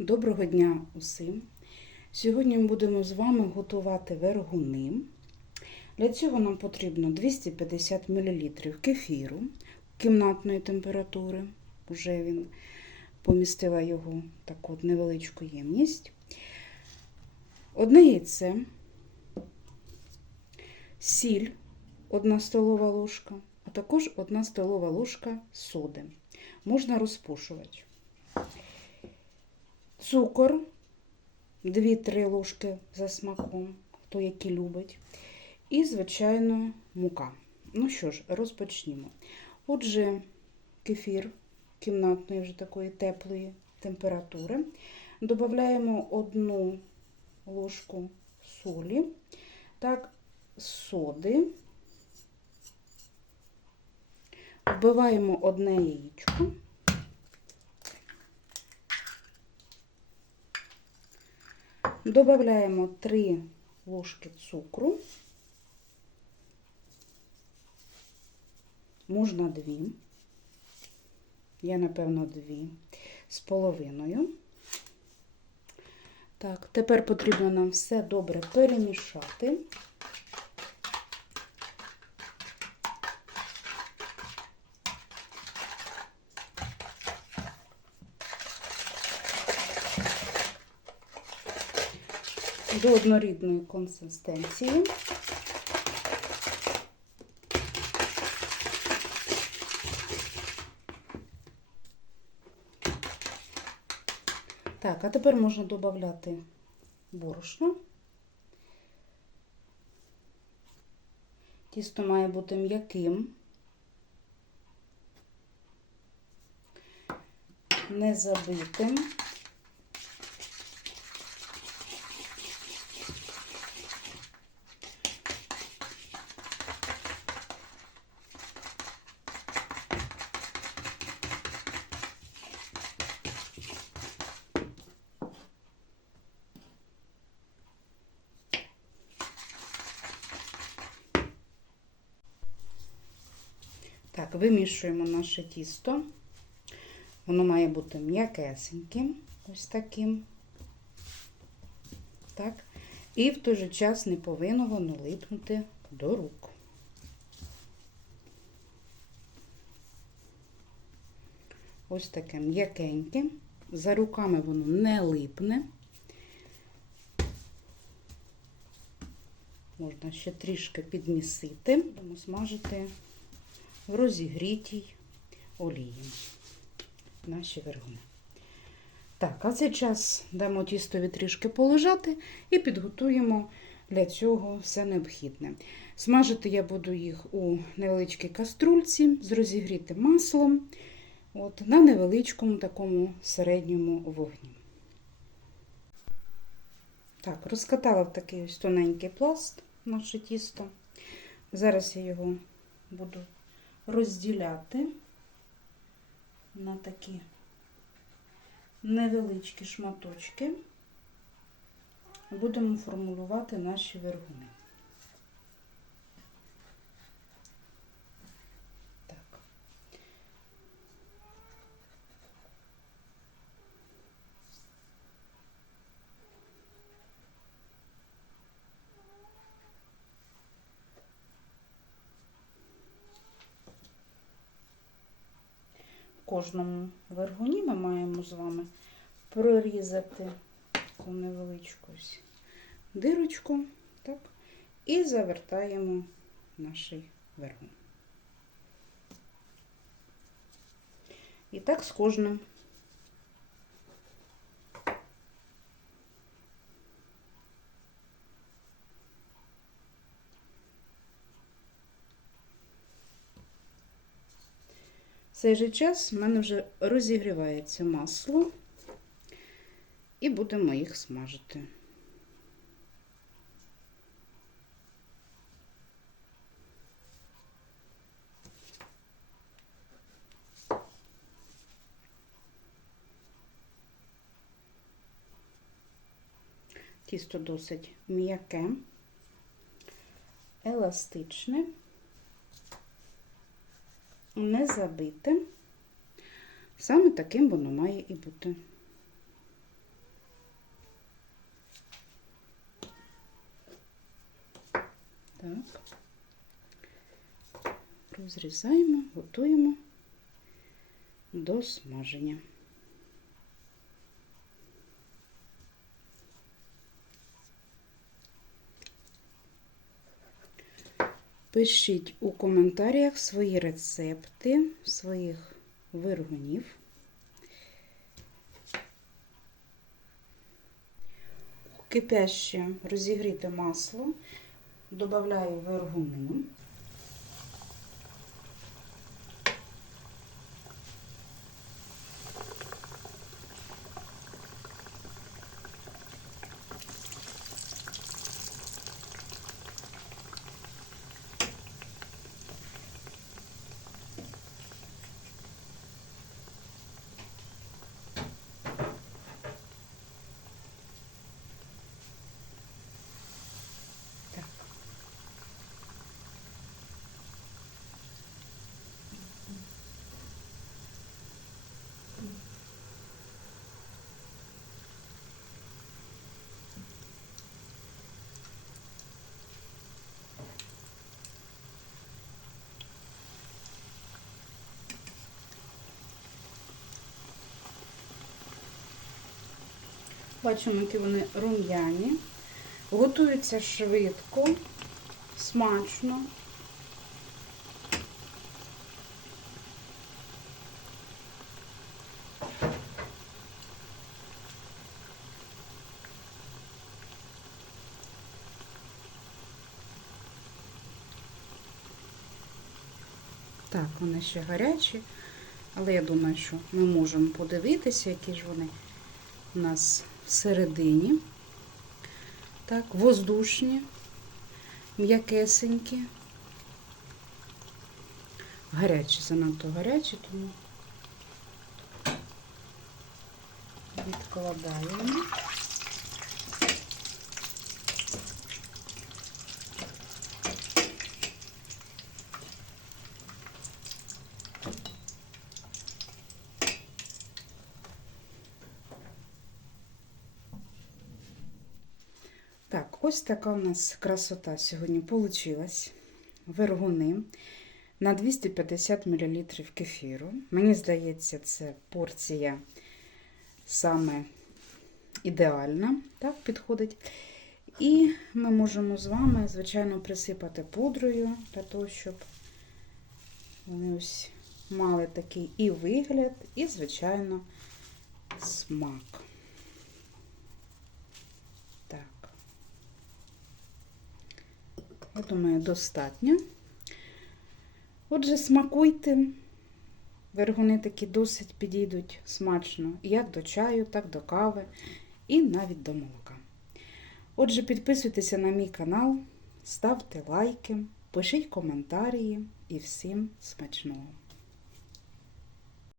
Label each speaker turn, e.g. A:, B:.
A: Доброго дня усім! Сьогодні ми будемо з вами готувати вергуни. Для цього нам потрібно 250 мл кефіру кімнатної температури. Уже він помістила його таку от невеличку ємність. Одне яйце, сіль 1 столова ложка, а також 1 столова ложка соди. Можна розпушувати. Цукор 2-3 ложки за смаком, хто який любить. І, звичайно, мука. Ну що ж, розпочнімо. Отже, кефір кімнатної вже такої теплої температури. Додаємо одну ложку солі, так, соди. Вбиваємо одне яєчко. Добавляємо 3 ложки цукру, можна 2, я, напевно, 2 з половиною. Так, тепер потрібно нам все добре перемішати. До однорідної консистенції. Так, а тепер можна додати борошно. Тісто має бути м'яким, не забитим. Так, вимішуємо наше тісто. Воно має бути м'якесеньким, ось таким. Так. І в той же час не повинно воно липнути до рук. Ось таке м'якеньке. За руками воно не липне. Можна ще трішки підмісити, будемо смажити в розігрітій олії наші вергуни. Так, а цей час дамо тістові трішки полежати і підготуємо для цього все необхідне. Смажити я буду їх у невеличкій каструльці з розігрітим маслом от, на невеличкому такому середньому вогні. Так, розкатала в такий ось тоненький пласт наше тісто. Зараз я його буду розділяти на такі невеличкі шматочки. Будемо формулювати наші вергуни. Кожному вергуні ми маємо з вами прорізати таку невеличку дирочку, так, і завертаємо наш вергун. І так з кожним. Цей же час в мене вже розігрівається масло, і будемо їх смажити. Тісто досить м'яке, еластичне не забите. Саме таким воно має і бути. Так, розрізаємо, готуємо до смаження. Пишіть у коментарях свої рецепти своїх виргунів. Кипяще розігріте масло, додаю виргуни. Бачимо, які вони рум'яні. Готуються швидко, смачно. Так, вони ще гарячі, але я думаю, що ми можемо подивитися, які ж вони у нас всередині. Так, воздушні, м'якесенькі. Гарячі, занадто гарячі, тому відкладаємо. Так, ось така у нас красота сьогодні вийшла. Вергуни на 250 мл кефіру. Мені здається, це порція саме ідеальна, так, підходить. І ми можемо з вами, звичайно, присипати пудрою для того, щоб вони ось мали такий і вигляд, і, звичайно, смак. Так. Я думаю, достатньо. Отже, смакуйте. Вергуни такі досить підійдуть смачно як до чаю, так до кави і навіть до молока. Отже, підписуйтеся на мій канал, ставте лайки, пишіть коментарі і всім смачного!